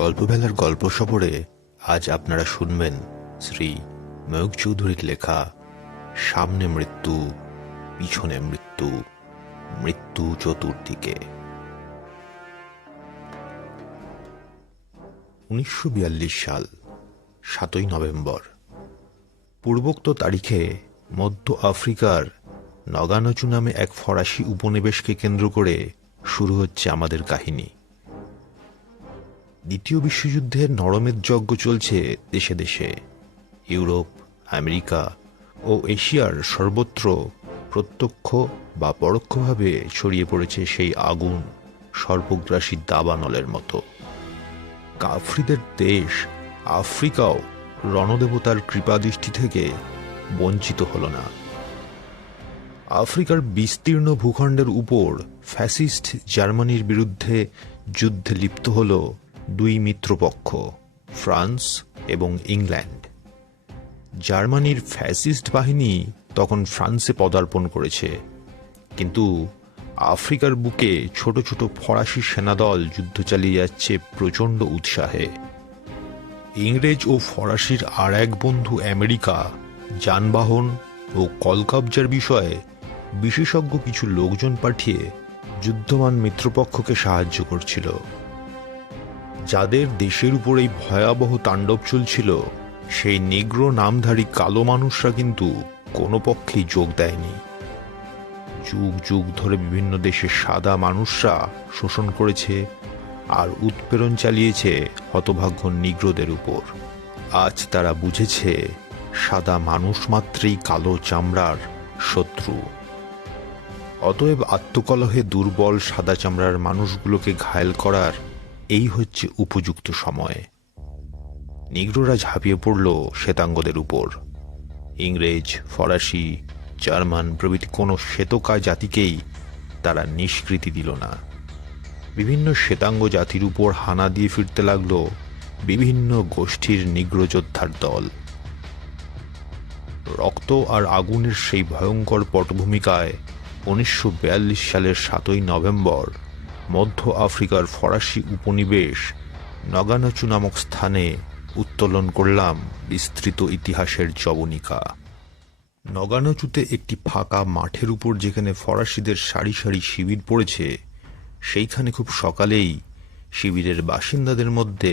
গল্পবেলার গল্প সফরে আজ আপনারা শুনবেন শ্রী ময়ূক চৌধুরীর লেখা সামনে মৃত্যু পিছনে মৃত্যু, মৃত্যু চতুর্দিকে। 1942 সাল 7ই নভেম্বর। পূর্বোক্ত তারিখে মধ্য আফ্রিকার নগানচু নামে এক ফরাসি উপনিবেশকে কেন্দ্র করে শুরু হচ্ছে আমাদের কাহিনী। দ্বিতীয় বিশ্বযুদ্ধের নরমের যজ্ঞ চলছে দেশে দেশে। ইউরোপ, আমেরিকা ও এশিয়ার সর্বত্র প্রত্যক্ষ বা পরোক্ষভাবে ছড়িয়ে পড়েছে সেই আগুন সর্বগ্রাসী দাবানলের মতো। কাফ্রিদের দেশ আফ্রিকাও রণদেবতার কৃপাদৃষ্টি থেকে বঞ্চিত হল না। আফ্রিকার বিস্তীর্ণ ভূখণ্ডের উপর ফ্যাসিস্ট জার্মানির বিরুদ্ধে যুদ্ধে লিপ্ত হল দুই মিত্রপক্ষ, ফ্রান্স এবং ইংল্যান্ড। জার্মানির ফ্যাসিস্ট বাহিনী তখন ফ্রান্সে পদার্পণ করেছে, কিন্তু আফ্রিকার বুকে ছোট ছোট ফরাসি সেনাদল যুদ্ধ চালিয়ে যাচ্ছে প্রচণ্ড উৎসাহে। ইংরেজ ও ফরাসির আর এক বন্ধু আমেরিকা যানবাহন ও কলকব্জার বিষয়ে বিশেষজ্ঞ কিছু লোকজন পাঠিয়ে যুদ্ধমান মিত্রপক্ষকে সাহায্য করছিল। যাদের দেশের উপর এই ভয়াবহ তাণ্ডব চলছিল, সেই নিগ্রো নামধারী কালো মানুষরা কিন্তু কোনো পক্ষেই যোগ দেয়নি। যুগ যুগ ধরে বিভিন্ন দেশের সাদা মানুষরা শোষণ করেছে আর উৎপীড়ন চালিয়েছে হতভাগ্য নিগ্রোদের উপর। আজ তারা বুঝেছে সাদা মানুষ মাত্রই কালো চামড়ার শত্রু। অতএব আত্মকলহে দুর্বল সাদা চামড়ার মানুষগুলোকে ঘায়েল করার এই হচ্ছে উপযুক্ত সময়। নিগ্রোরা ঝাঁপিয়ে পড়ল শ্বেতাঙ্গদের উপর। ইংরেজ, ফরাসি, জার্মান প্রভৃতি কোনো শ্বেতকায় জাতিকেই তারা নিষ্কৃতি দিল না। বিভিন্ন শ্বেতাঙ্গ জাতির উপর হানা দিয়ে ফিরতে লাগল বিভিন্ন গোষ্ঠীর নিগ্রো যোদ্ধার দল। রক্ত আর আগুনের সেই ভয়ঙ্কর পটভূমিকায় 1942 সালের 7ই নভেম্বর মধ্য আফ্রিকার ফরাসি উপনিবেশ নগানচু নামক স্থানে উত্তোলন করলাম বিস্তৃত ইতিহাসের জবনিকা। নগানচুতে একটি ফাঁকা মাঠের উপর যেখানে ফরাসিদের সারি সারি শিবির পড়েছে, সেইখানে খুব সকালেই শিবিরের বাসিন্দাদের মধ্যে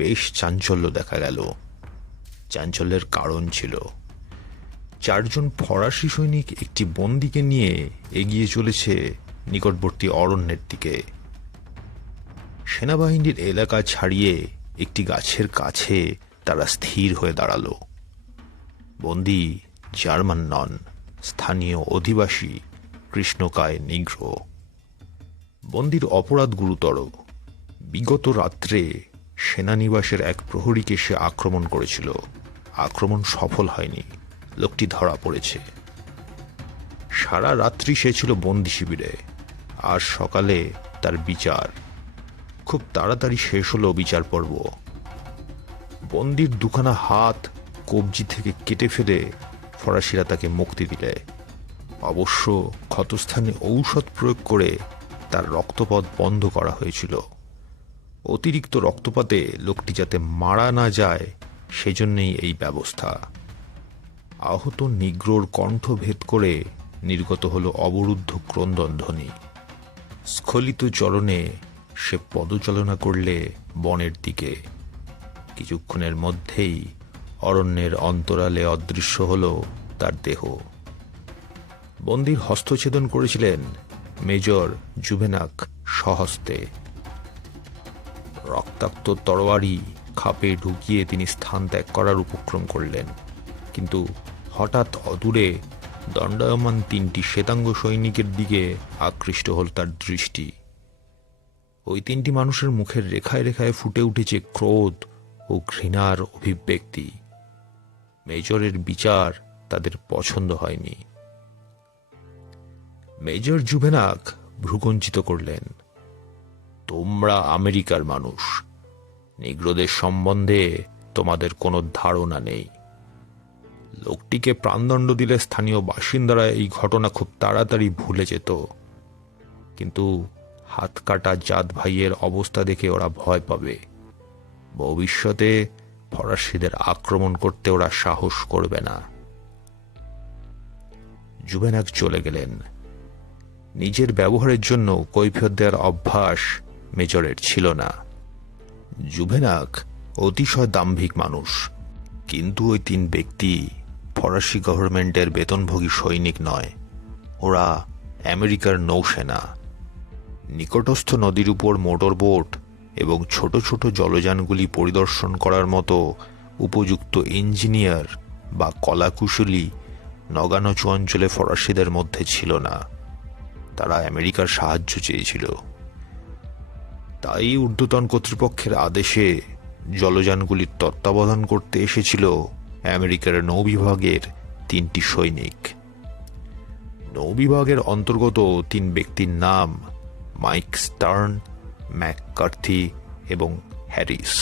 বেশ চাঞ্চল্য দেখা গেল। চাঞ্চল্যের কারণ ছিল, 4 জন ফরাসি সৈনিক একটি বন্দীকে নিয়ে এগিয়ে চলেছে নিকটবর্তী অরণ্যের দিকে। সেনাবাহিনীর এলাকা ছাড়িয়ে একটি গাছের কাছে তারা স্থির হয়ে দাঁড়াল। বন্দী জার্মান নন, স্থানীয় অধিবাসী কৃষ্ণকায় নিগ্রো। বন্দীর অপরাধ গুরুতর। বিগত রাত্রে সেনানিবাসের এক প্রহরীকে সে আক্রমণ করেছিল। আক্রমণ সফল হয়নি, লোকটি ধরা পড়েছে। সারা রাত্রি সে ছিল বন্দী শিবিরে। আর সকালে তার বিচার। খুব তাড়াতাড়ি শেষ হলো বিচার পর্ব। বন্দীর দুখানা হাত কবজি থেকে কেটে ফেলে ফরাসিরা তাকে মুক্তি দিলে। অবশ্য ক্ষতস্থানে ঔষধ প্রয়োগ করে তার রক্তপাত বন্ধ করা হয়েছিল। অতিরিক্ত রক্তপাতে লোকটি যাতে মারা না যায়, সেজন্যই এই ব্যবস্থা। আহত নিগ্রোর কণ্ঠ ভেদ করে নির্গত হল অবরুদ্ধ ক্রন্দন ধ্বনি। স্খলিত চরণে সে পদচালনা করলে বনের দিকে। কিছুক্ষণের মধ্যেই অরণ্যের অন্তরালে অদৃশ্য হল তার দেহ। বন্দীর হস্তছেদন করেছিলেন মেজর জুভেনাক স্বহস্তে। রক্তাক্ত তরোয়ারি খাপে ঢুকিয়ে তিনি স্থান ত্যাগ করার উপক্রম করলেন, কিন্তু হঠাৎ অদূরে দণ্ডায়মান 3টি শ্বেতাঙ্গ সৈনিকের দিকে আকৃষ্ট হল তার দৃষ্টি। ওই 3টি মানুষের মুখের রেখায় রেখায় ফুটে উঠেছে ক্রোধ ও ঘৃণার অভিব্যক্তি। মেজরের বিচার তাদের পছন্দ হয়নি। মেজর জুভেনাক ভ্রুকুঞ্চিত করলেন। তোমরা আমেরিকার মানুষ, নিগ্রোদের সম্বন্ধে তোমাদের কোনো ধারণা নেই। লোকটিকে প্রাণদণ্ড দিলে স্থানীয় বাসিন্দারা এই ঘটনা খুব তাড়াতাড়ি ভুলে যেত, কিন্তু হাত কাটা জাত ভাইয়ের অবস্থা দেখে ওরা ভয় পাবে। ভবিষ্যতে ফরাসিদের আক্রমণ করতে ওরা সাহস করবে না। জুভেনাক চলে গেলেন। নিজের ব্যবহারের জন্য কৈফিয়ত দেওয়ার অভ্যাস মেজরের ছিল না। জুভেনাক অতিশয় দাম্ভিক মানুষ, কিন্তু ওই 3 ব্যক্তি ফরাসি গভর্নমেন্টের বেতনভোগী সৈনিক নয়, ওরা আমেরিকার নৌসেনা। নিকটস্থ নদীর উপর মোটর বোট এবং ছোট ছোট জলযানগুলি পরিদর্শন করার মতো উপযুক্ত ইঞ্জিনিয়ার বা কলাকুশলী নগানোচু অঞ্চলে ফরাসিদের মধ্যে ছিল না। তারা আমেরিকার সাহায্য চেয়েছিল। তাই ঊর্ধ্বতন কর্তৃপক্ষের আদেশে জলযানগুলির তত্ত্বাবধান করতে এসেছিল আমেরিকার নৌবিভাগের 3টি সৈনিক। নৌবিভাগের অন্তর্গত 3 ব্যক্তির নাম মাইক স্টার্ন, ম্যাককার্থি এবং হ্যারিস।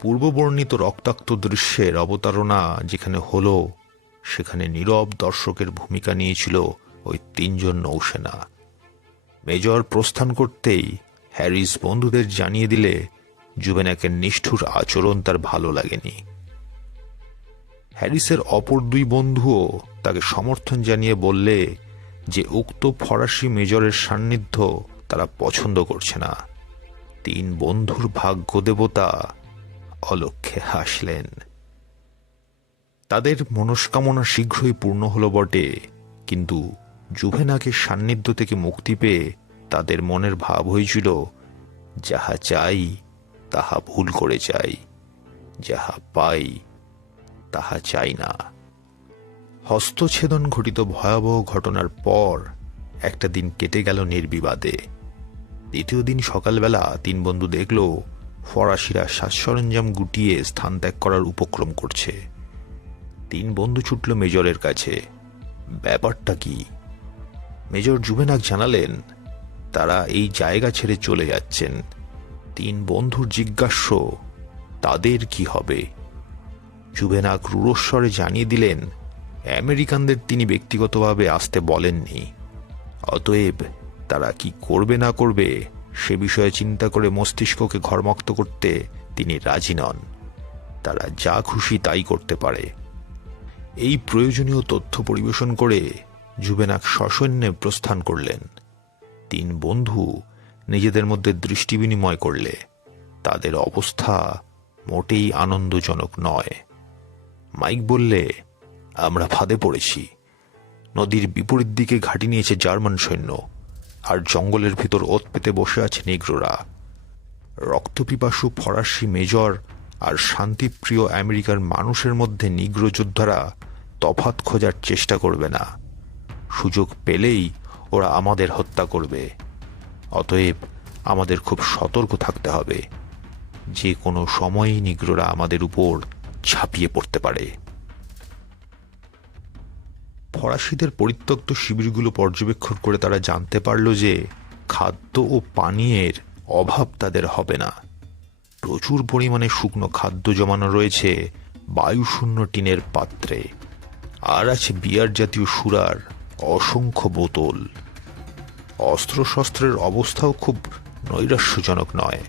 পূর্ববর্ণিত রক্তাক্ত দৃশ্যের অবতারণা যেখানে হলো, সেখানে নীরব দর্শকের ভূমিকা নিয়েছিল ওই 3 জন নৌসেনা। মেজর প্রস্থান করতেই হ্যারিস বন্ধুদের জানিয়ে দিলে জুভেনাকের নিষ্ঠুর আচরণ তার ভালো লাগেনি। হ্যারিসের অপর 2 বন্ধুও তাকে সমর্থন জানিয়ে বললে যে উক্ত ফরাসি মেজরের সান্নিধ্য তারা পছন্দ করছে না। 3 বন্ধুর ভাগ্য দেবতা অলক্ষ্যে হাসলেন। তাদের মনস্কামনা শীঘ্রই পূর্ণ হলো বটে, কিন্তু জুভেনাকের সান্নিধ্য থেকে মুক্তি পেয়ে তাদের মনের ভাব হয়েছিল, যাহা চাই তাহা ভুল করে চাই, যাহা পাই তাহা চাই না। হস্তছেদন ঘটিত ভয়াবহ ঘটনার পর একটা দিন কেটে গেল নির্বিবাদে। দ্বিতীয় দিন সকালবেলা 3 বন্ধু দেখল ফরাসিরা সাজসরঞ্জাম গুটিয়ে স্থান ত্যাগ করার উপক্রম করছে। 3 বন্ধু ছুটল মেজরের কাছে। ব্যাপারটা কি? মেজর জুভেনাক জানালেন, তারা এই জায়গা ছেড়ে চলে যাচ্ছেন। 3 বন্ধুর জিজ্ঞাস্য, তাদের কি হবে? জুভেনাক রূঢ়স্বরে জানিয়ে দিলেন, আমেরিকানদের তিনি ব্যক্তিগতভাবে আসতে বলেননি। অতএব তারা কি করবে না করবে সে বিষয়ে চিন্তা করে মস্তিষ্ককে ঘরমুক্ত করতে তিনি রাজি নন। তারা যা খুশি তাই করতে পারে। এই প্রয়োজনীয় তথ্য পরিবেশন করে জুভেনাক সসৈন্যে প্রস্থান করলেন। 3 বন্ধু নিজেদের মধ্যে দৃষ্টি বিনিময় করলে তাদের অবস্থা মোটেই আনন্দজনক নয়। মাইক বললে, আমরা ফাঁদে পড়েছি। নদীর বিপরীত দিকে ঘাঁটি নিয়েছে জার্মান সৈন্য, আর জঙ্গলের ভিতর ওত পেতে বসে আছে নিগ্রোরা। রক্তপিপাসু ফরাসি মেজর আর শান্তিপ্রিয় আমেরিকার মানুষের মধ্যে নিগ্রো যোদ্ধারা তফাৎ খোঁজার চেষ্টা করবে না। সুযোগ পেলেই ওরা আমাদের হত্যা করবে। অতএব আমাদের খুব সতর্ক থাকতে হবে। যে কোনো সময়ই নিগ্রোরা আমাদের উপর ঝাঁপিয়ে পড়তে পারে। ফরাসিদের পরিত্যক্ত শিবিরগুলো পর্যবেক্ষণ করে তারা জানতে পারল যে খাদ্য ও পানীয়ের অভাব তাদের হবে না। প্রচুর পরিমাণে শুকনো খাদ্য জমানো রয়েছে বায়ুশূন্য টিনের পাত্রে, আর আছে বিয়ার জাতীয় সুরার অসংখ্য বোতল। অস্ত্রশস্ত্রের অবস্থাও খুব নৈরাশ্যজনক নয়।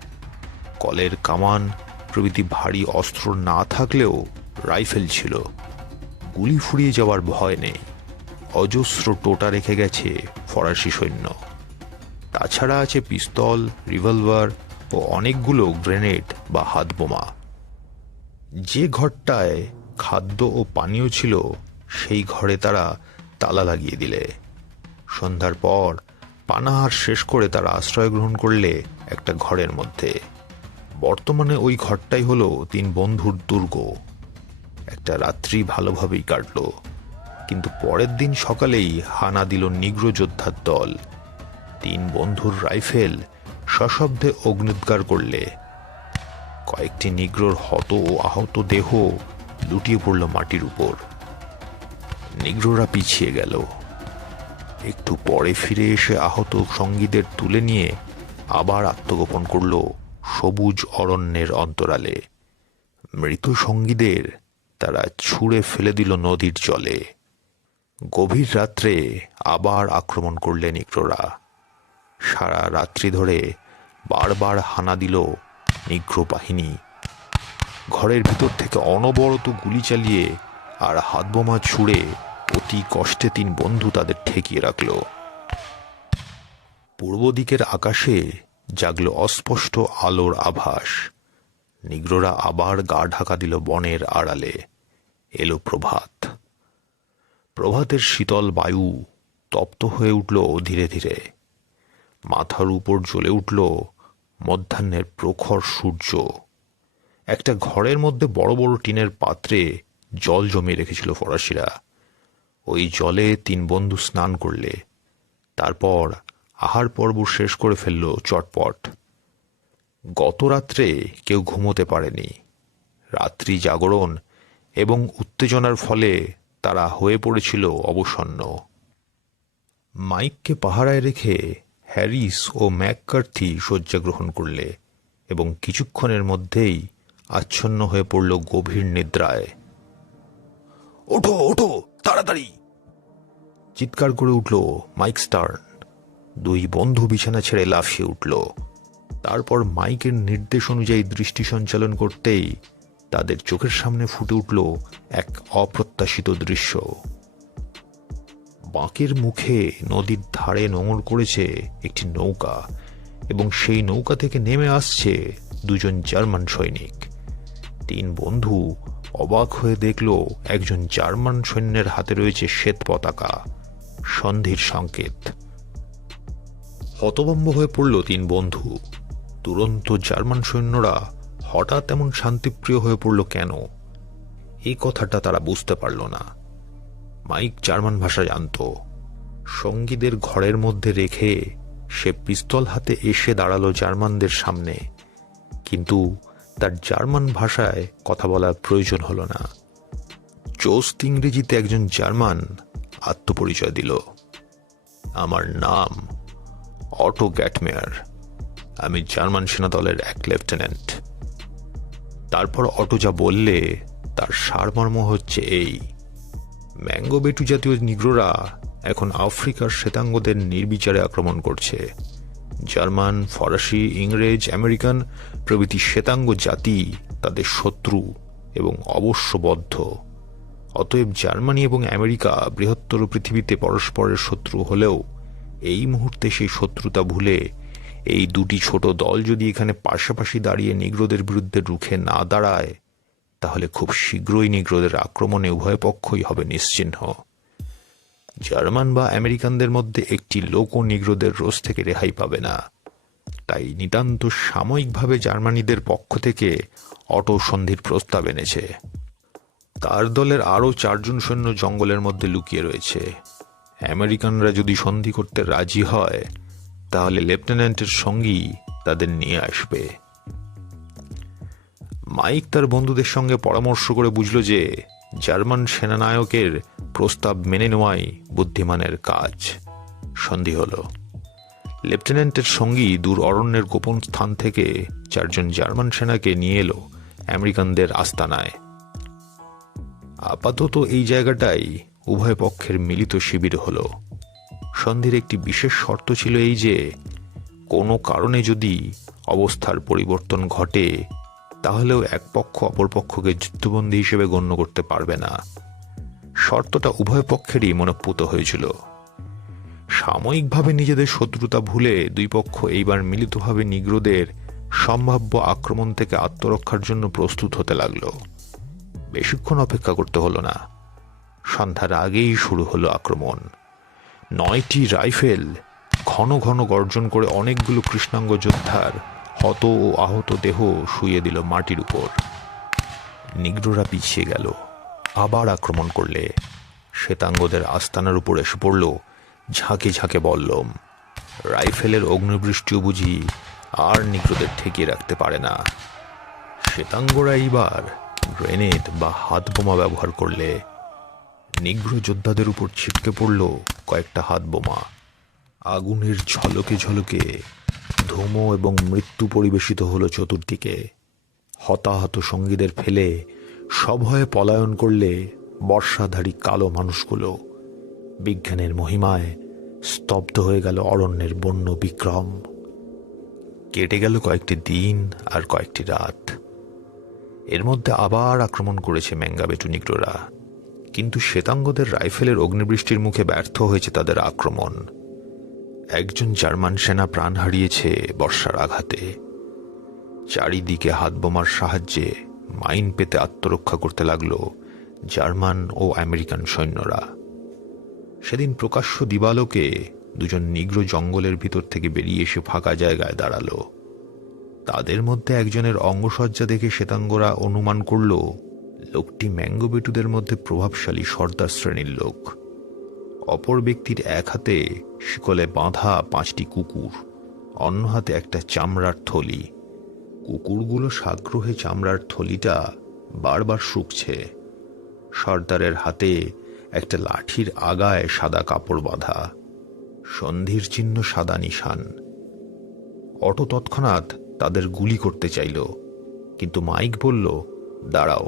কলের কামান প্রভৃতি ভারী অস্ত্র না থাকলেও রাইফেল ছিল। গুলি ফুরিয়ে যাওয়ার ভয় নেই। অজস্র টোটা রেখে গেছে ফরাসি সৈন্য। তাছাড়া আছে পিস্তল, রিভলভার ও অনেকগুলো গ্রেনেড বা হাত বোমা। যে ঘরটায় খাদ্য ও পানীয় ছিল সেই ঘরে তারা তালা লাগিয়ে দিলে। সন্ধ্যার পর পানাহার শেষ করে তারা আশ্রয় গ্রহণ করলে একটা ঘরের মধ্যে। বর্তমানে ওই ঘরটাই হলো 3 বন্ধুর দুর্গ। একটা রাত্রি ভালোভাবেই কাটল, কিন্তু পরের দিন সকালেই হানা দিল নিগ্রো যোদ্ধার দল। 3 বন্ধুর রাইফেল সশব্দে অগ্ন্যুৎকার করলে কয়েকটি নিগ্রোর হত ও আহত দেহ লুটিয়ে পড়ল মাটির উপর। নিগ্রোরা পিছিয়ে গেল। একটু পরে ফিরে এসে আহত সঙ্গীদের তুলে নিয়ে আবার আত্মগোপন করল সবুজ অরণ্যের অন্তরালে। মৃত সঙ্গীদের তারা ছুঁড়ে ফেলে দিল নদীর জলে। গভীর রাত্রে আবার আক্রমণ করলে নিগ্রোরা। সারা রাত্রি ধরে বারবার হানা দিল নিগ্র বাহিনী। ঘরের ভিতর থেকে অনবরত গুলি চালিয়ে আর হাতবোমা ছুঁড়ে অতি কষ্টে 3 বন্ধু তাদের ঠেকিয়ে রাখল। পূর্ব দিকের আকাশে জাগল অস্পষ্ট আলোর আভাস। নিগ্রোরা আবার গা ঢাকা দিল বনের আড়ালে। এলো প্রভাত। প্রভাতের শীতল বায়ু তপ্ত হয়ে উঠল ধীরে ধীরে। মাথার উপর জ্বলে উঠল মধ্যাহ্নের প্রখর সূর্য। একটা ঘরের মধ্যে বড় বড় টিনের পাত্রে জল জমিয়ে রেখেছিল ফরাসিরা। ওই জলে 3 বন্ধু স্নান করলে। তারপর আহার পর্ব শেষ করে ফেলল চটপট। গত রাত্রে কেউ ঘুমোতে পারেনি। রাত্রি জাগরণ এবং উত্তেজনার ফলে তারা হয়ে পড়েছিল অবসন্ন। মাইককে পাহারায় রেখে হ্যারিস ও ম্যাককার্থি শয্যা গ্রহণ করলে এবং কিছুক্ষণের মধ্যেই আচ্ছন্ন হয়ে পড়ল গভীর নিদ্রায়। ওঠো ওঠো, তাড়াতাড়ি! চিৎকার করে উঠল মাইক স্টার্ন। 2 বন্ধু বিছানা ছেড়ে লাফিয়ে উঠল। তারপর মাইকের নির্দেশ অনুযায়ী দৃষ্টি সঞ্চালন করতেই তাদের চোখের সামনে ফুটে উঠল এক অপ্রত্যাশিত দৃশ্য। বাঁকের মুখে নদীর ধারে নোঙর করেছে একটি নৌকা এবং সেই নৌকা থেকে নেমে আসছে 2 জন জার্মান সৈনিক। 3 বন্ধু অবাক হয়ে দেখল একজন জার্মান সৈন্যের হাতে রয়েছে শ্বেত পতাকা, সন্ধির সংকেত। হতভম্ব হয়ে পড়ল 3 বন্ধু। দুরন্ত জার্মান সৈন্যরা হঠাৎ এমন শান্তিপ্রিয় হয়ে পড়ল কেন, এই কথাটা তারা বুঝতে পারল না। মাইক জার্মান ভাষা জানত। সঙ্গীদের ঘরের মধ্যে রেখে সে পিস্তল হাতে এসে দাঁড়ালো জার্মানদের সামনে, কিন্তু তার জার্মান ভাষায় কথা বলার প্রয়োজন হলো না। চোস্ত ইংরেজিতে একজন জার্মান আত্মপরিচয় দিল। আমার নাম অটো গ্যাটমেয়ার। আমি জার্মান সেনাদলের এক লেফটেন্যান্ট। তারপর অটো যা বললে তার সারমর্ম হচ্ছে এই: ম্যাঙ্গো বেটু জাতীয় নিগ্রোরা এখন আফ্রিকার শ্বেতাঙ্গদের নির্বিচারে আক্রমণ করছে। জার্মান, ফরাসি, ইংরেজ, আমেরিকান প্রভৃতি শ্বেতাঙ্গ জাতি তাদের শত্রু এবং অবশ্যবদ্ধ। অতএব জার্মানি এবং আমেরিকা বৃহত্তর পৃথিবীতে পরস্পরের শত্রু হলেও এই মুহূর্তে সেই শত্রুতা ভুলে এই 2টি ছোট দল যদি এখানে পাশাপাশি দাঁড়িয়ে নিগ্রোদের বিরুদ্ধে রুখে না দাঁড়ায়, তাহলে খুব শীঘ্রই নিগ্রোদের আক্রমণে উভয় পক্ষই হবে নিশ্চিহ্ন। জার্মান বা আমেরিকানদের মধ্যে একটি লোকও নিগ্রোদের রোষ থেকে রেহাই পাবে না। তাই নিতান্ত সাময়িকভাবে জার্মানিদের পক্ষ থেকে অটো সন্ধির প্রস্তাব এনেছে। তার দলের আরও 4 জন সৈন্য জঙ্গলের মধ্যে লুকিয়ে রয়েছে। আমেরিকানরা যদি সন্ধি করতে রাজি হয়, তাহলে লেফটেন্যান্টের সঙ্গী তাদের নিয়ে আসবে। মাইক তার বন্ধুদের সঙ্গে পরামর্শ করে বুঝল যে জার্মান সেনানায়কের প্রস্তাব মেনে নেওয়াই বুদ্ধিমানের কাজ। সন্ধি হল। লেফটেন্যান্টের সঙ্গী দূর অরণ্যের গোপন স্থান থেকে 4 জন জার্মান সেনাকে নিয়ে এলো আমেরিকানদের আস্তানায়। আপাতত এই জায়গাটাই উভয় পক্ষের মিলিত শিবির হল। সন্ধির একটি বিশেষ শর্ত ছিল এই যে কোনো কারণে যদি অবস্থার পরিবর্তন ঘটে, তাহলেও এক পক্ষ অপর পক্ষকে যুদ্ধবন্দী হিসেবে গণ্য করতে পারবে না। শর্তটা উভয় পক্ষেরই মনোপুত হয়েছিল। সাময়িকভাবে নিজেদের শত্রুতা ভুলে 2 পক্ষ এইবার মিলিতভাবে নিগ্রোদের সম্ভাব্য আক্রমণ থেকে আত্মরক্ষার জন্য প্রস্তুত হতে লাগলো। বেশিক্ষণ অপেক্ষা করতে হলো না। সন্ধ্যার আগেই শুরু হলো আক্রমণ। 9টি রাইফেল ঘন ঘন গর্জন করে অনেকগুলো কৃষ্ণাঙ্গ যোদ্ধার হত ও আহত দেহ শুইয়ে দিল মাটির উপর। নিগ্রোরা পিছিয়ে গেল। আবার আক্রমণ করলে শ্বেতাঙ্গদের আস্তানার উপর এসে পড়ল ঝাঁকে ঝাঁকে বল্লম। রাইফেলের অগ্নিবৃষ্টিও বুঝি আর নিগ্রোদের ঠেকিয়ে রাখতে পারে না। শ্বেতাঙ্গরা এইবার গ্রেনেড বা হাত বোমা ব্যবহার করলে নিগ্রো যোদ্ধাদের উপর ছিটকে পড়ল কয়েকটা হাত বোমা। আগুনের ঝলকে ঝলকে ধূম এবং মৃত্যু পরিবেশিত হলো চতুর্দিকে। হতাহত সঙ্গীদের ফেলে সভয়ে পলায়ন করলে বর্ষাধারী কালো মানুষগুলো। বিজ্ঞানের মহিমায় স্তব্ধ হয়ে গেল অরণ্যের বন্য বিক্রম। কেটে গেল কয়েকটি দিন আর কয়েকটি রাত। এর মধ্যে আবার আক্রমণ করেছে ম্যাঙ্গাবেটু নিগ্রোরা, কিন্তু শ্বেতাঙ্গদের রাইফেলের অগ্নিবৃষ্টির মুখে ব্যর্থ হয়েছে তাদের আক্রমণ। একজন জার্মান সেনা প্রাণ হারিয়েছে বর্ষার আঘাতে। চারিদিকে হাতবোমার সাহায্যে মাইন পেতে আত্মরক্ষা করতে লাগলো জার্মান ও আমেরিকান সৈন্যরা। সেদিন প্রকাশ্য দিবালোকে দুজন নিগ্রো জঙ্গলের ভিতর থেকে বেরিয়ে এসে ফাঁকা জায়গায় দাঁড়ালো। তাদের মধ্যে একজনের অঙ্গসজ্জা দেখে শ্বেতাঙ্গরা অনুমান করল লোকটি ম্যাঙ্গাবেটুদের মধ্যে প্রভাবশালী সর্দার শ্রেণীর লোক। অপর ব্যক্তির এক হাতে শিকলে বাঁধা 5টি কুকুর, অন্য হাতে একটা চামড়ার থলি। কুকুরগুলো সাগ্রহে চামড়ার থলিটা বারবার শুকছে। সর্দারের হাতে একটা লাঠির আগায় সাদা কাপড় বাঁধা, সন্ধির চিহ্ন সাদা নিশান। অটো তৎক্ষণাৎ তাদের গুলি করতে চাইল, কিন্তু মাইক বলল, দাঁড়াও,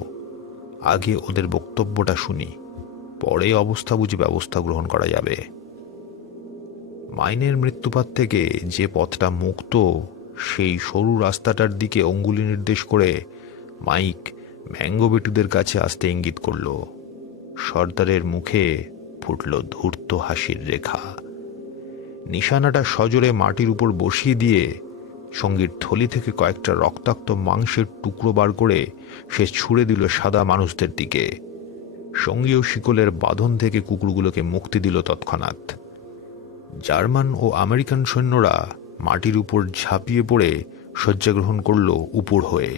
আগে ওদের বক্তব্যটা শুনি, পরে অবস্থা বুঝে ব্যবস্থা গ্রহণ করা যাবে। মাইনের মৃত্যুপাত থেকে যে পথটা মুক্ত, সেই সরু রাস্তাটার দিকে অঙ্গুলি নির্দেশ করে মাইক ম্যাঙ্গাবেটুদের কাছে আসতে ইঙ্গিত করল। সর্দারের মুখে ফুটল ধূর্ত হাসির রেখা। নিশানাটা সজোরে মাটির উপর বসিয়ে দিয়ে সঙ্গীর থলি থেকে কয়েকটা রক্তাক্ত মাংসের টুকরো বার করে সে ছুঁড়ে দিল সাদা মানুষদের দিকে। সঙ্গীয় শিকলের বাঁধন থেকে কুকুরগুলোকে মুক্তি দিল তৎক্ষণাৎ। জার্মান ও আমেরিকান সৈন্যরা মাটির উপর ঝাঁপিয়ে পড়ে শয্যাগ্রহণ করল উপর হয়ে।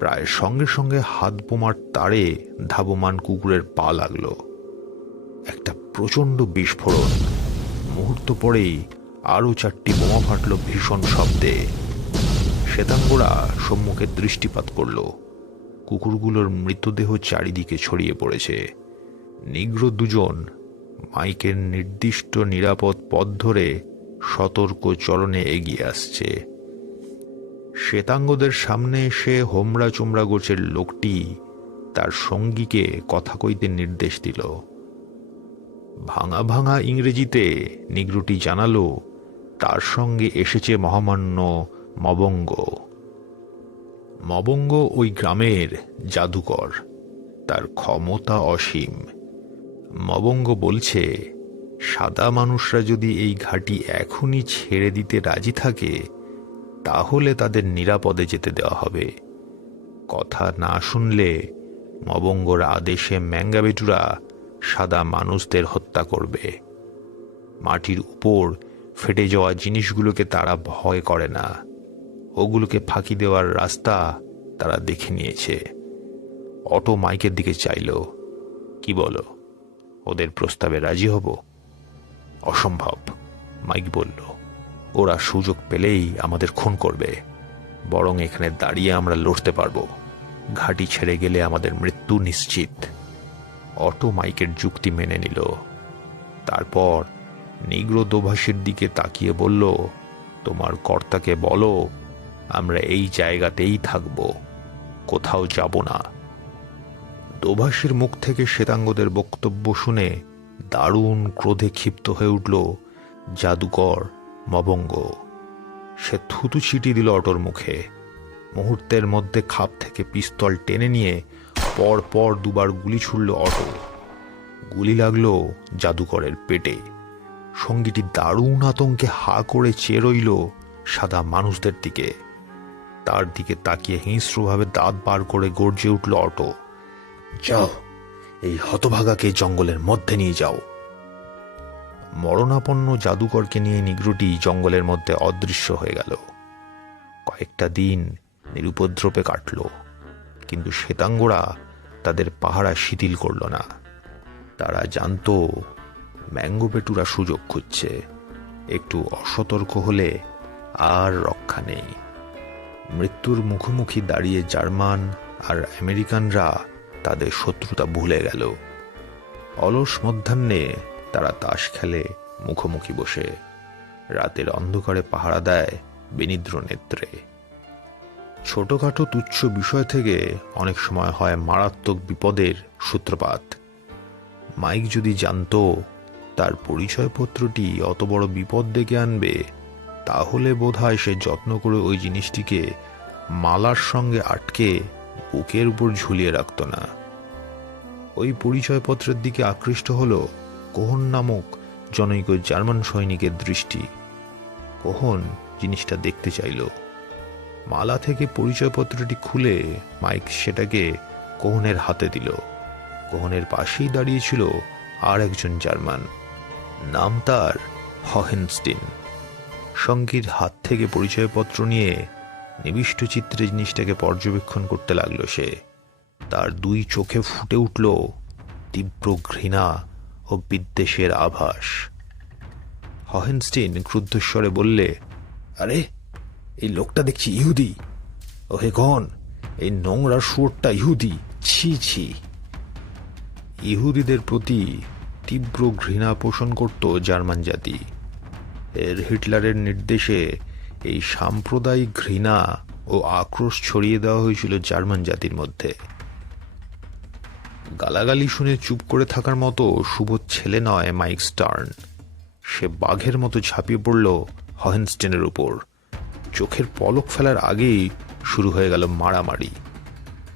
প্রায় সঙ্গে সঙ্গে হাত বোমার তারে ধাবমান কুকুরের পা লাগল। একটা প্রচণ্ড বিস্ফোরণ। মুহূর্ত পরেই আরও 4টি বোমা ফাটল ভীষণ শব্দে। শ্বেতাঙ্গরা সম্মুখে দৃষ্টিপাত করল। কুকুরগুলোর মৃতদেহ চারিদিকে ছড়িয়ে পড়েছে। নিগ্রো দুজন মাইকের নির্দিষ্ট নিরাপদ পথ ধরে সতর্ক চরণে এগিয়ে আসছে। শ্বেতাঙ্গদের সামনে এসে হোমরা চোমরা গোছের লোকটি তার সঙ্গীকে কথা কইতে নির্দেশ দিল। ভাঙা ভাঙা ইংরেজিতে নিগ্রোটি জানালো তার সঙ্গে এসেছে মহামান্য মবঙ্গ। মবঙ্গ ওই গ্রামের জাদুকর, তার ক্ষমতা অসীম। মবঙ্গ বলছে, সাদা মানুষরা যদি এই ঘাঁটি এখনই ছেড়ে দিতে রাজি থাকে, তাহলে তাদের নিরাপদে যেতে দেওয়া হবে। কথা না শুনলে মবঙ্গর আদেশে ম্যাঙ্গাবেটুরা সাদা মানুষদের হত্যা করবে। মাটির উপর ফেটে যাওয়া জিনিসগুলোকে তারা ভয় করে না। ওগুলোকে ফাঁকি দেওয়ার রাস্তা তারা দেখে নিয়েছে। অটো মাইকের দিকে চাইল, কি বলো, ওদের প্রস্তাবে রাজি হব? অসম্ভব, মাইক বলল। ওরা সুযোগ পেলেই আমাদের খুন করবে। বরং এখানে দাঁড়িয়ে আমরা লড়তে পারবো। ঘাঁটি ছেড়ে গেলে আমাদের মৃত্যু নিশ্চিত। অটো মাইকের যুক্তি মেনে নিল। তারপর নিগ্রো দোভাষীর দিকে তাকিয়ে বলল, তোমার কর্তাকে বলো আমরা এই জায়গাতেই থাকব, কোথাও যাব না। দোভাষীর মুখ থেকে শ্বেতাঙ্গদের বক্তব্য শুনে দারুণ ক্রোধে ক্ষিপ্ত হয়ে উঠল জাদুকর মবঙ্গ। সে থুতু ছিটিয়ে দিল অটোর মুখে। মুহূর্তের মধ্যে খাপ থেকে পিস্তল টেনে নিয়ে পর পর 2বার গুলি ছুড়ল অটো। গুলি লাগলো জাদুকরের পেটে। সঙ্গীটি দারুণ আতঙ্কে হা করে চেয়ে রইল সাদা মানুষদের দিকে। তার দিকে তাকিয়ে হিংস্রভাবে দাঁত বার করে গর্জে উঠল অটো, যাও, এই হতভাগাকে জঙ্গলের মধ্যে নিয়ে যাও। মরণাপন্ন জাদুকরকে নিয়ে নিগ্রোটি জঙ্গলের মধ্যে অদৃশ্য হয়ে গেল। কয়েকটা দিন নিরুপদ্রবে কাটল, কিন্তু শ্বেতাঙ্গরা তাদের পাহারা শিথিল করল না। তারা জানত ম্যাঙ্গাবেটুরা সুযোগ খুঁজছে। একটু অসতর্ক হলে আর রক্ষা নেই। মৃত্যুর মুখোমুখি দাঁড়িয়ে জার্মান আর আমেরিকানরা তাদের শত্রুতা ভুলে গেল। অলস মধ্যাহ্নে তারা তাস খেলে মুখোমুখি বসে। রাতের অন্ধকারে পাহারা দেয় বিনিদ্র নেত্রে। ছোটখাটো তুচ্ছ বিষয় থেকে অনেক সময় হয় মারাত্মক বিপদের সূত্রপাত। মাইক যদি জানত তার পরিচয়পত্রটি অত বড় বিপদ ডেকে আনবে, তাহলে বোধহয় সে যত্ন করে ওই জিনিসটিকে মালার সঙ্গে আটকে বুকের উপর ঝুলিয়ে রাখত না। ওই পরিচয়পত্রের দিকে আকৃষ্ট হল কোহন নামক জনৈক জার্মান সৈনিকের দৃষ্টি। কোহন জিনিসটা দেখতে চাইল। মালা থেকে পরিচয়পত্রটি খুলে মাইক সেটাকে কোহনের হাতে দিল। কোহনের পাশেই দাঁড়িয়েছিল আর একজন জার্মান, নাম তার হহেনস্টিন। সঙ্গীর হাত থেকে পরিচয়পত্র নিয়ে নিবিষ্ট চিত্রে জিনিসটাকে পর্যবেক্ষণ করতে লাগল সে। তার দুই চোখে ফুটে উঠল তীব্র ঘৃণা ও বিদ্বেষের আভাস। হহেনস্টিন ক্রুদ্ধস্বরে বললে, আরে, এই লোকটা দেখছি ইহুদি। ওহে গণ, এই নোংরা শুয়োরটা ইহুদি, ছি ছি। ইহুদিদের প্রতি তীব্র ঘৃণা পোষণ করত জার্মান জাতি। হিটলারের নির্দেশে এই সাম্প্রদায়িক ঘৃণা ও আক্রোশ ছড়িয়ে দেওয়া হয়েছিল জার্মান জাতির মধ্যে। গালাগালি শুনে চুপ করে থাকার মতো সুবোধ ছেলে নয় মাইক স্টার্ন। সে বাঘের মতো ঝাঁপিয়ে পড়ল হহেনস্টিনের উপর। চোখের পলক ফেলার আগেই শুরু হয়ে গেল মারামারি।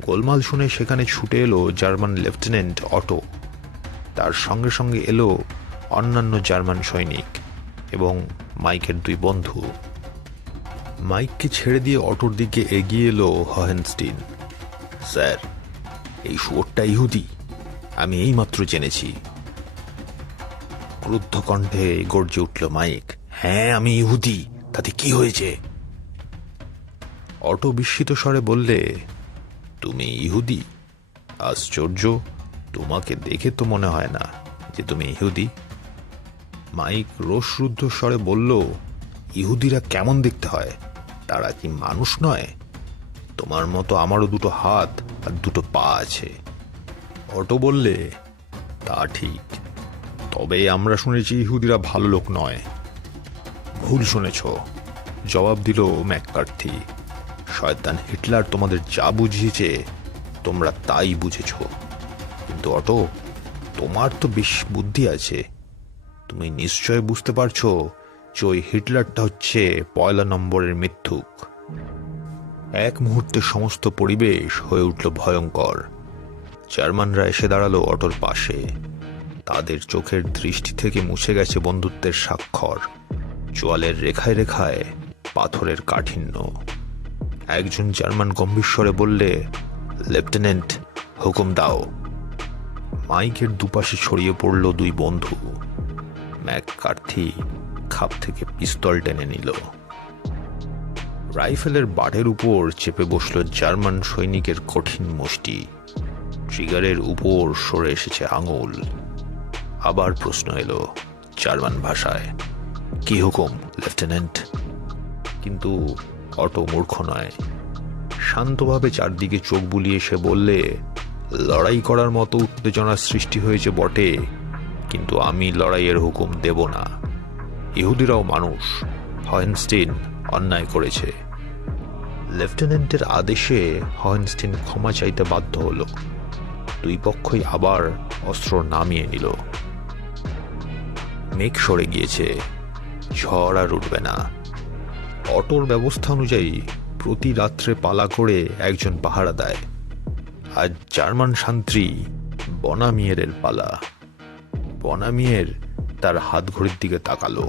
গোলমাল শুনে সেখানে ছুটে এলো জার্মান লেফটেন্যান্ট অটো। তার সঙ্গে সঙ্গে এলো অন্যান্য জার্মান সৈনিক এবং মাইকের দুই বন্ধু। মাইককে ছেড়ে দিয়ে অটোর দিকে এগিয়ে এলো হহেনস্টিন। স্যার, এই শুয়োরটা ইহুদি, আমি এইমাত্র জেনেছি। ক্রুদ্ধ কণ্ঠে গর্জে উঠল মাইক। হ্যাঁ, আমি ইহুদি, তাতে কি হয়েছে? অটো বিস্মিত স্বরে বললে, তুমি ইহুদি? আশ্চর্য, তোমাকে দেখে তো মনে হয় না যে তুমি ইহুদি। মাইক রোষরুদ্ধ স্বরে বলল, ইহুদিরা কেমন দেখতে হয়? তারা কি মানুষ নয়? তোমার মতো আমারও দুটো হাত আর দুটো পা আছে। অটো বললে, তা ঠিক, তবে আমরা শুনেছি ইহুদিরা ভালো লোক নয়। ভুল শুনেছ, জবাব দিল ম্যাককার্থি। শয়তান হিটলার তোমাদের যা বুঝিয়েছে তোমরা তাই বুঝেছ। কিন্তু অটো, তোমার তো বেশ বুদ্ধি আছে। তুমি নিশ্চয় বুঝতে পারছো যে ওই হিটলারটা হচ্ছে 1 নম্বরের মিথ্যুক। এক মুহূর্তে সমস্ত পরিবেশ হয়ে উঠল ভয়ঙ্কর। জার্মানরা এসে দাঁড়ালো অটোর পাশে। তাদের চোখের দৃষ্টি থেকে মুছে গেছে বন্ধুত্বের স্বাক্ষর। চোয়ালের রেখায় রেখায় পাথরের কাঠিন্য। একজন জার্মান গম্ভীর স্বরে বললে, লেফটেন্যান্ট, হুকুম দাও। মাইকের দুপাশে ছড়িয়ে পড়ল দুই বন্ধু। ম্যাককার্থি খাপ থেকে পিস্তল টেনে নিল। রাইফেলের বাটের উপর চেপে বসল জার্মান সৈনিকের কঠিন মুষ্টি। ট্রিগারের উপর সরে এসেছে আঙুল। আবার প্রশ্ন এলো জার্মান ভাষায়, কি হুকুম লেফটেন্যান্ট? কিন্তু অটো মূর্খ নয়। শান্তভাবে চারদিকে চোখ বুলিয়ে সে বললে, লড়াই করার মতো উত্তেজনার সৃষ্টি হয়েছে বটে, কিন্তু আমি লড়াইয়ের হুকুম দেব না। ইহুদিরাও মানুষ। হহেনস্টিন অন্যায় করেছে। লেফটেন্যান্টের আদেশে হহেনস্টিন ক্ষমা চাইতে বাধ্য হল। দুই পক্ষই আবার অস্ত্র নামিয়ে নিল। মেঘ সরে গিয়েছে, ঝড় আর উঠবে না। অটোর ব্যবস্থা অনুযায়ী প্রতি রাত্রে পালা করে একজন পাহারা দেয়। আজ জার্মান শান্ত্রী বনামিয়েরের পালা। বনামিয়ের তার হাত ঘড়ির দিকে তাকালো।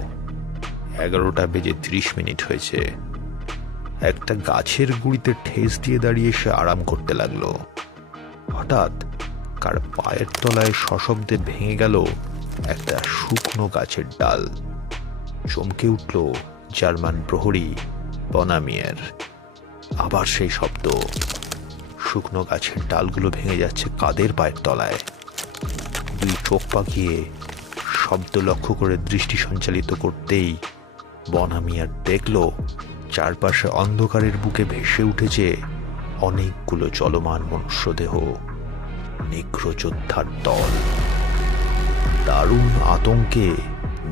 11:30 হয়েছে। একটা গাছের গুড়িতে ঠেস দিয়ে দাঁড়িয়ে সে আরাম করতে লাগলো। হঠাৎ কার পায়ের তলায় সশব্দে ভেঙে গেল একটা শুকনো গাছের ডাল। চমকে উঠল জার্মান প্রহরী বনামিয়ের। আবার সেই শব্দ। শুকনো গাছের ডালগুলো ভেঙে যাচ্ছে কাদের পায়ের তলায়। দুই চোখ পাকিয়ে শব্দ লক্ষ্য করে দৃষ্টি সঞ্চালিত করতেই বনামিয়ার দেখল চারপাশে অন্ধকারের বুকে ভেসে উঠেছে অনেকগুলো চলমান মনুষ্যদেহ, নিগ্র যোদ্ধার দল। দারুণ আতঙ্কে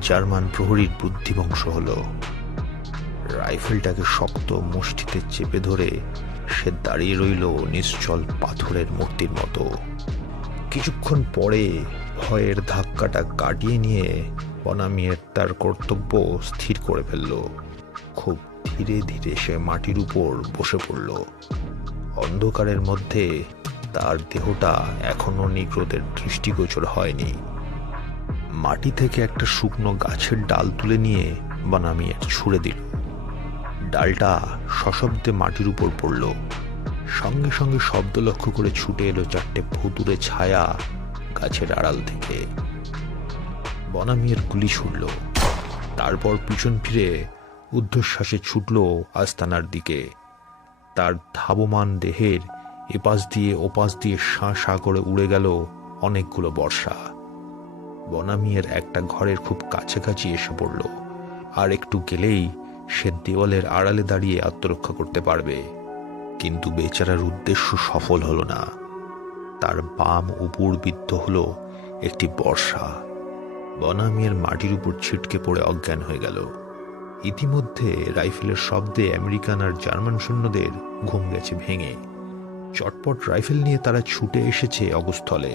জার্মান প্রহরীর বুদ্ধিভংশ হল। রাইফেলটাকে শক্ত মুষ্টিতে চেপে ধরে সে দাঁড়িয়ে রইল নিশ্চল পাথরের মূর্তির মতো। কিছুক্ষণ পরে ভয়ের ধাক্কাটা কাটিয়ে নিয়ে বনামিয়ের তার কর্তব্য স্থির করে ফেলল। খুব ধীরে ধীরে সে মাটির উপর বসে পড়ল। অন্ধকারের মধ্যে তার দেহটা এখনো নিগ্রোদের দৃষ্টিগোচর হয়নি। মাটি থেকে একটা শুকনো গাছের ডাল তুলে নিয়ে বনামিয়ার ছুঁড়ে দিল। ডালটা সশব্দে মাটির উপর পড়ল। সঙ্গে সঙ্গে শব্দ লক্ষ্য করে ছুটে এলো 4টে ভুতুড়ে ছায়া গাছের আড়াল থেকে। বনামিয়ার গুলি ছুড়ল, তারপর পিছন ফিরে ঊর্ধ্বশ্বাসে ছুটল আস্তানার দিকে। তার ধাবমান দেহের এপাশ দিয়ে ওপাশ দিয়ে শাঁ শাঁ করে উড়ে গেল অনেকগুলো বর্ষা। বনামিয়ার একটা ঘরের খুব কাছাকাছি এসে পড়ল, আর একটু গেলেই সে দেওয়ালের আড়ালে দাঁড়িয়ে আত্মরক্ষা করতে পারবে। কিন্তু বেচারার উদ্দেশ্য সফল হলো না। তার বাম উপর বিদ্ধ হলো একটি বর্ষা। বনামিয়ার মাটির উপর ছিটকে পড়ে অজ্ঞান হয়ে গেল। ইতিমধ্যে রাইফেলের শব্দে আমেরিকান আর জার্মান সৈন্যদের ঘুম গেছে ভেঙে। চটপট রাইফেল নিয়ে তারা ছুটে এসেছে অবস্থলে।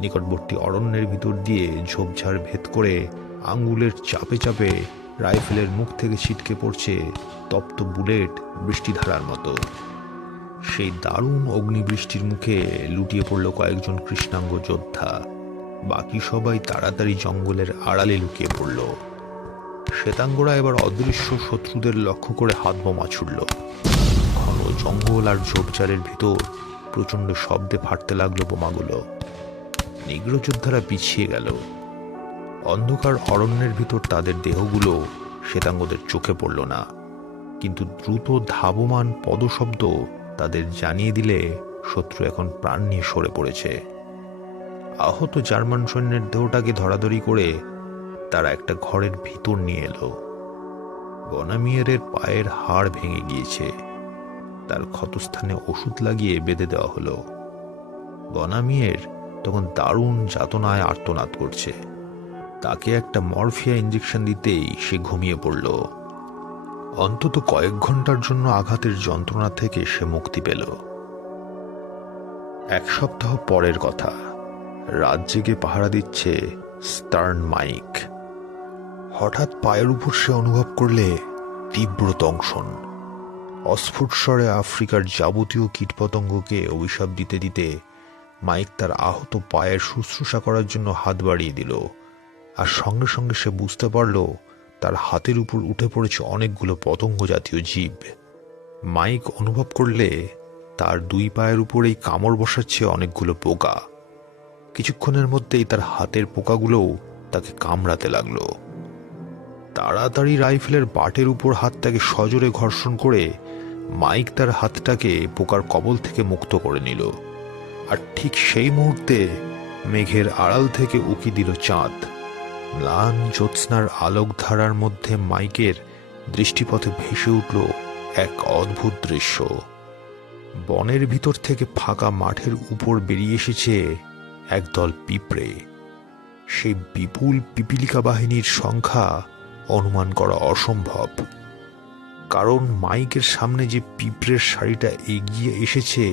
নিকটবর্তী অরণ্যের ভিতর দিয়ে ঝোপঝাড় ভেদ করে আঙ্গুলের চাপে চাপে রাইফেলের মুখ থেকে ছিটকে পড়ছে তপ্ত বুলেট বৃষ্টিধারার মতো। সেই দারুণ অগ্নিবৃষ্টির মুখে লুটিয়ে পড়ল কয়েকজন কৃষ্ণাঙ্গ যোদ্ধা। বাকি সবাই তাড়াতাড়ি জঙ্গলের আড়ালে লুকিয়ে পড়ল। শ্বেতাঙ্গরা এবার অদৃশ্য শত্রুদের লক্ষ্য করে হাত বোমা ছুড়ল। ঘন জঙ্গল আর ঝোপঝাড়ের ভিতর প্রচণ্ড শব্দে ফাটতে লাগলো বোমাগুলো। নিগ্রো যোদ্ধারা পিছিয়ে গেল। অন্ধকার অরণ্যের ভিতর তাদের দেহগুলো শ্বেতাঙ্গদের চোখে পড়ল না, কিন্তু দ্রুত ধাবমান পদশব্দ তাদের জানিয়ে দিলে শত্রু এখন প্রাণ নিয়ে সরে পড়েছে। আহত জার্মান সৈন্যের দেহটাকে ধরাধরি করে তারা একটা ঘরের ভিতর নিয়ে এলো। বনামিয়ারের পায়ের হাড় ভেঙে গিয়েছে। তার ক্ষতস্থানে ওষুধ লাগিয়ে বেঁধে দেওয়া হলো। বনামিয়ের তখন দারুণ যাতনায় আর্তনাদ করছে। তাকে একটা মরফিয়া ইঞ্জেকশন দিতেই সে ঘুমিয়ে পড়ল। অন্তত কয়েক ঘন্টার জন্য আঘাতের যন্ত্রণা থেকে সে মুক্তি পেল। 1 সপ্তাহ পরের কথা। রাত জেগে পাহারা দিচ্ছে স্টার্ন মাইক। হঠাৎ পায়ের উপর সে অনুভব করলে তীব্র দংশন। অস্ফুট স্বরে আফ্রিকার যাবতীয় কীটপতঙ্গকে অভিশাপ দিতে দিতে মাইক তার আহত পায়ের শুশ্রূষা করার জন্য হাত বাড়িয়ে দিল। আর সঙ্গে সঙ্গে সে বুঝতে পারল তার হাতের উপর উঠে পড়েছে অনেকগুলো পতঙ্গ জাতীয় জীব। মাইক অনুভব করলে তার 2 পায়ের উপরেই কামড় বসাচ্ছে অনেকগুলো পোকা। কিছুক্ষণের মধ্যেই তার হাতের পোকাগুলোও তাকে কামড়াতে লাগলো। তাড়াতাড়ি রাইফেলের বাটের উপর হাতটাকে সজোরে ঘর্ষণ করে মাইক তার হাতটাকে পোকার কবল থেকে মুক্ত করে নিল। আর ঠিক সেই মুহূর্তে মেঘের আড়াল থেকে উকি দিল চাঁদ। ম্লান জ্যোৎস্নার আলোকধারার মধ্যে মাইকের দৃষ্টিপথে ভেসে উঠল এক অদ্ভুত দৃশ্য। বনের ভিতর থেকে ফাঁকা মাঠের উপর বেরিয়ে এসেছে একদল পিঁপড়ে। সেই বিপুল পিপিলিকা বাহিনীর সংখ্যা অনুমান করা অসম্ভব, কারণ মাইকের সামনে যে পিঁপড়ের সারিটা এগিয়ে এসেছে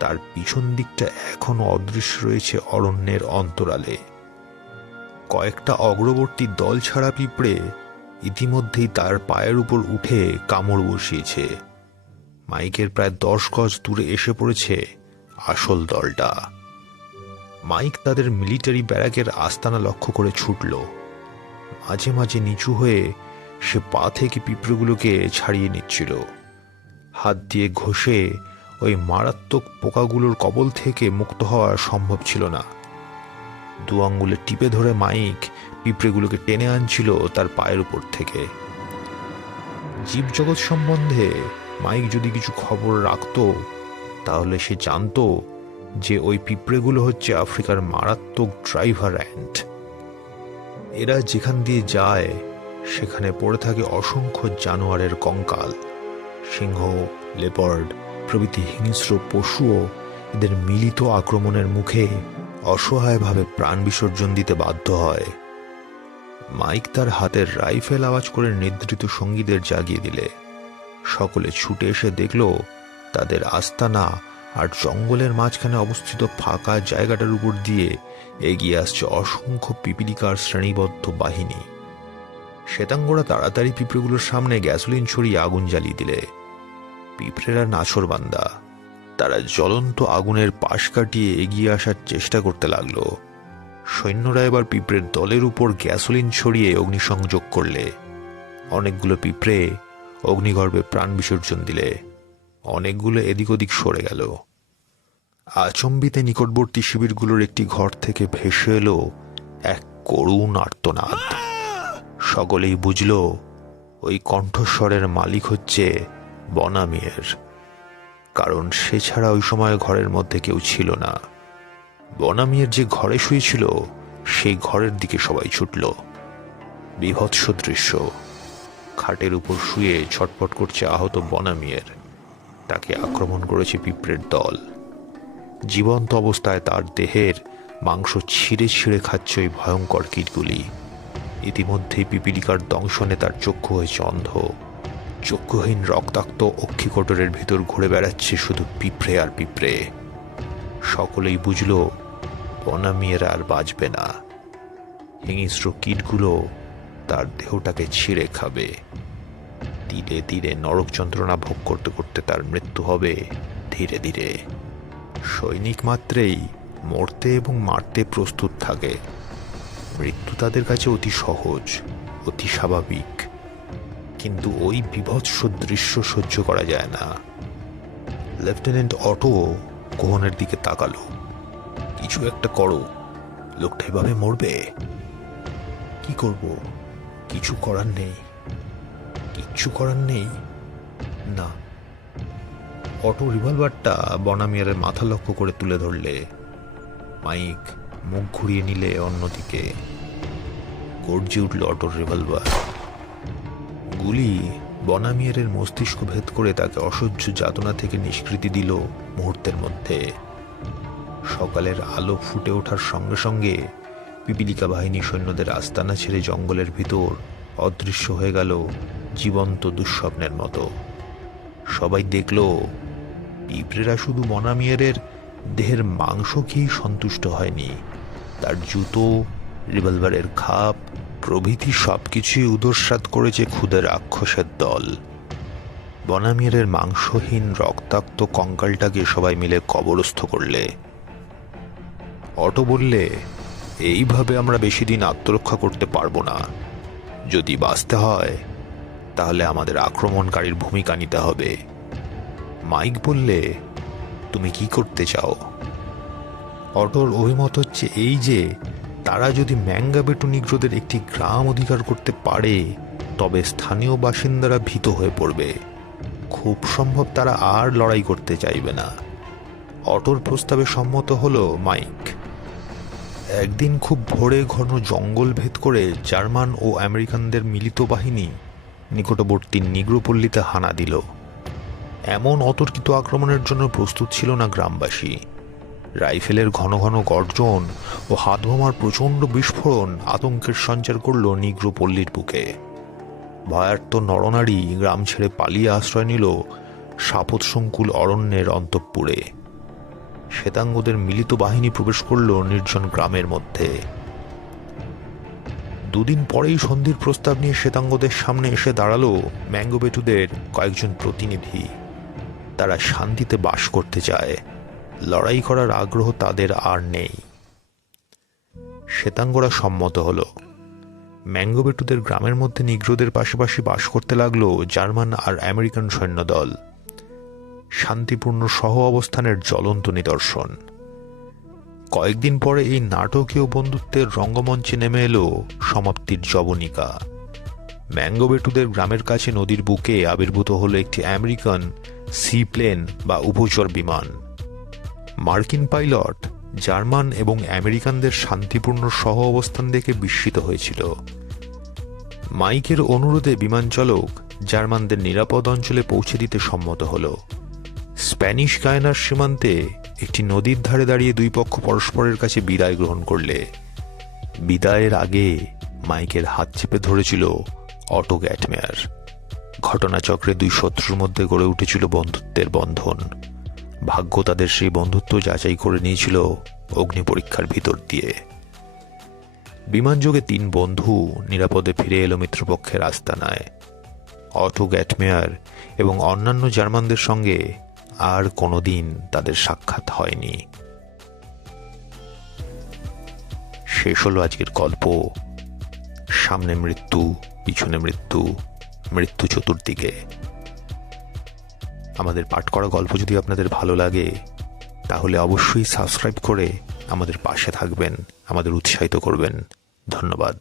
তার পিছন দিকটা এখনো অদৃশ্য রয়েছে অরণ্যের অন্তরালে। কয়েকটা অগ্রবর্তী দল ছাড়া পিঁপড়ে ইতিমধ্যেই তার পায়ের উপর উঠে কামড় বসিয়েছে। মাইকের প্রায় 10 গজ দূরে এসে পড়েছে আসল দলটা। মাইক তাদের মিলিটারি ব্যারাকের আস্তানা লক্ষ্য করে ছুটল। মাঝে মাঝে নিচু হয়ে সে পা থেকে পিঁপড়েগুলোকে ছাড়িয়ে নিচ্ছিল। হাত দিয়ে ঘষে ওই মারাত্মক পোকাগুলোর কবল থেকে মুক্ত হওয়া সম্ভব ছিল না। 2 আঙ্গুলে টিপে ধরে মাইক পিঁপড়েগুলোকে টেনে আনছিল তার পায়ের উপর থেকে। জীবজগৎ সম্বন্ধে মাইক যদি কিছু খবর রাখত তাহলে সে জানত যে ওই পিঁপড়েগুলো হচ্ছে আফ্রিকার মারাত্মক ড্রাইভার অ্যান্ট। এরা যেখান দিয়ে যায় সেখানে পড়ে থাকে অসংখ্য জানোয়ারের কঙ্কাল। সিংহ, লেপার্ড প্রভৃতি হিংস্র পশুও এদের মিলিত আক্রমণের মুখে অসহায়ভাবে প্রাণ বিসর্জন দিতে বাধ্য হয়। মাইক তার হাতের রাইফেল আওয়াজ করে নিদ্রিত সঙ্গীদের জাগিয়ে দিলে সকলে ছুটে এসে দেখল তাদের আস্তানা আর জঙ্গলের মাঝখানে অবস্থিত ফাঁকা জায়গাটার উপর দিয়ে এগিয়ে আসছে অসংখ্য পিপিলিকার শ্রেণীবদ্ধ বাহিনী। শ্বেতাঙ্গরা তাড়াতাড়ি পিঁপড়েগুলোর সামনে গ্যাসোলিন ছড়িয়ে আগুন জ্বালিয়ে দিলে। পিঁপড়েরা নাছোড়বান্দা, তারা জ্বলন্ত আগুনের পাশ কাটিয়ে এগিয়ে আসার চেষ্টা করতে লাগলো। সৈন্যরা এবার পিঁপড়ের দলের উপর গ্যাসোলিন ছড়িয়ে অগ্নিসংযোগ করলে। অনেকগুলো পিঁপড়ে অগ্নিগর্ভে প্রাণ বিসর্জন দিলে, অনেকগুলো এদিক ওদিক সরে গেল। আচম্বিতে নিকটবর্তী শিবিরগুলোর একটি ঘর থেকে ভেসে এলো এক করুণ আর্তনাদ। সকলেই বুঝল ওই কণ্ঠস্বরের মালিক হচ্ছে বনামিয়ের, কারণ সে ছাড়া ওই সময় ঘরের মধ্যে কেউ ছিল না। বনামিয়ের যে ঘরে শুয়েছিল সেই ঘরের দিকে সবাই ছুটল। বীভৎস দৃশ্য, খাটের উপর শুয়ে ছটফট করছে আহত বনামিয়ের। তাকে আক্রমণ করেছে পিঁপড়ের দল। জীবন্ত অবস্থায় তার দেহের মাংস ছিঁড়ে ছিঁড়ে খাচ্ছে ওই ভয়ঙ্কর কীটগুলি। ইতিমধ্যেই পিপীলিকার দংশনে তার চক্ষু হয়েছে অন্ধ। চক্ষুহীন রক্তাক্ত অক্ষিকোটরের ভিতর ঘুরে বেড়াচ্ছে শুধু পিঁপড়ে আর পিঁপড়ে। সকলেই বুঝল বনামিয়ের আর বাঁচবে না। হিংস্র কীটগুলো তার দেহটাকে ছিঁড়ে খাবে। ধীরে ধীরে নরক যন্ত্রণা ভোগ করতে করতে তার মৃত্যু হবে ধীরে ধীরে। সৈনিক মাত্রেই মরতে এবং মারতে প্রস্তুত থাকে। মৃত্যু তাদের কাছে অতি সহজ, অতি স্বাভাবিক। কিন্তু ওই বীভৎস দৃশ্য সহ্য করা যায় না। লেফটেন্যান্ট অটো কোহনের দিকে তাকালো। কিছু একটা করো, লোকটা এভাবে মরবে। কি করব? কিছু করার নেই। কিচ্ছু করার নেই না। অটো রিভলভারটা বনামিয়ারের মাথা লক্ষ্য করে তুলে ধরলে। মাইক মুখ ঘুরিয়ে নিলে অন্যদিকে। গর্জে উঠল অটোর রিভলভার। গুলি বনামিয়ারের মস্তিষ্ক ভেদ করে তাকে অসহ্য যাতনা থেকে নিষ্কৃতি দিল মুহূর্তের মধ্যে। সকালের আলো ফুটে ওঠার সঙ্গে সঙ্গে পিপীলিকা বাহিনী সৈন্যদের আস্তানা ছেড়ে জঙ্গলের ভিতর অদৃশ্য হয়ে গেল জীবন্ত দুঃস্বপ্নের মতো। সবাই দেখল পিঁপড়েরা শুধু বনামিয়ারের দেহের মাংস খেয়েই সন্তুষ্ট হয়নি, তার জুতো, রিভলভারের খাপ প্রভৃতি সবকিছুই উদরস্বাদ করেছে ক্ষুদে রাক্ষসের দল। বনামিয়ারের মাংসহীন রক্তাক্ত কঙ্কালটাকে সবাই মিলে কবরস্থ করলে। অটো বললে, এইভাবে আমরা বেশি দিন আত্মরক্ষা করতে পারবো না। যদি বাঁচতে হয় তাহলে আমাদের আক্রমণকারীর ভূমিকা নিতে হবে। মাইক বললে, তুমি কি করতে চাও? অটোর অভিমত হচ্ছে এই যে তারা যদি ম্যাঙ্গাবেটু নিগ্রোদের একটি গ্রাম অধিকার করতে পারে তবে স্থানীয় বাসিন্দারা ভীত হয়ে পড়বে। খুব সম্ভব তারা আর লড়াই করতে চাইবে না। অটোর প্রস্তাবে সম্মত হলো মাইক। একদিন খুব ভোরে ঘন জঙ্গল ভেদ করে জার্মান ও আমেরিকানদের মিলিত বাহিনী নিকটবর্তী নিগ্রোপল্লীতে হানা দিল। এমন অতর্কিত আক্রমণের জন্য প্রস্তুত ছিল না গ্রামবাসী। রাইফেলের ঘন ঘন গর্জন ও হাতবোমার প্রচণ্ড বিস্ফোরণ আতঙ্কের সঞ্চার করল নিগ্রোপল্লীর বুকে। ভয়ার্ত নরনারী গ্রাম ছেড়ে পালিয়ে আশ্রয় নিল সাপৎসংকুল অরণ্যের অন্তঃপুরে। শ্বেতাঙ্গদের মিলিত বাহিনী প্রবেশ করল নির্জন গ্রামের মধ্যে। দুদিন পরেই সন্ধির প্রস্তাব নিয়ে শ্বেতাঙ্গদের সামনে এসে দাঁড়ালো ম্যাঙ্গোবেটুদের কয়েকজন প্রতিনিধি। তারা শান্তিতে বাস করতে চায়, লড়াই করার আগ্রহ তাদের আর নেই। শ্বেতাঙ্গরা সম্মত হলো। ম্যাঙ্গোবেটুদের গ্রামের মধ্যে নিগ্রোদের পাশাপাশি বাস করতে লাগলো জার্মান আর আমেরিকান সৈন্যদল। শান্তিপূর্ণ সহ অবস্থানের জ্বলন্ত নিদর্শন। কয়েকদিন পরে এই নাটকীয় বন্ধুত্বের রঙ্গমঞ্চে নেমে এলো সমাপ্তির জবনিকা। ম্যাঙ্গোবেটুদের গ্রামের কাছে নদীর বুকে আবির্ভূত হলো একটি আমেরিকান সি প্লেন বা উভচর বিমান। মার্কিন পাইলট জার্মান এবং আমেরিকানদের শান্তিপূর্ণ সহ অবস্থান দেখে বিস্মিত হয়েছিল। মাইকের অনুরোধে বিমান চালক জার্মানদের নিরাপদ অঞ্চলে পৌঁছে দিতে সম্মত হল। স্প্যানিশ গায়ানার সীমান্তে একটি নদীর ধারে দাঁড়িয়ে দুই পক্ষ পরস্পরের কাছে বিদায় গ্রহণ করলে। বিদায়ের আগে মাইকের হাত চেপে ধরেছিল অটো গ্যাটমেয়ার। ঘটনাচক্রে দুই শত্রুর মধ্যে গড়ে উঠেছিল বন্ধুত্বের বন্ধন। ভাগ্য তাদের সেই বন্ধুত্ব যাচাই করে নিয়েছিল অগ্নি পরীক্ষার ভিতর দিয়ে। বিমানযোগে 3 বন্ধু নিরাপদে ফিরে এলো মিত্রপক্ষের আস্তানায়। অটো গ্যাটমেয়ার এবং অন্যান্য জার্মানদের সঙ্গে আর কোনোদিন তাদের সাক্ষাৎ হয়নি। শেষ হলো আজকের গল্প। সামনে মৃত্যু, পিছনে মৃত্যু, মৃত্যু চতুর্দিকে। আমাদের পাঠ করা গল্প যদি আপনাদের ভালো লাগে তাহলে অবশ্যই সাবস্ক্রাইব করে আমাদের পাশে থাকবেন, আমাদের উৎসাহিত করবেন। ধন্যবাদ।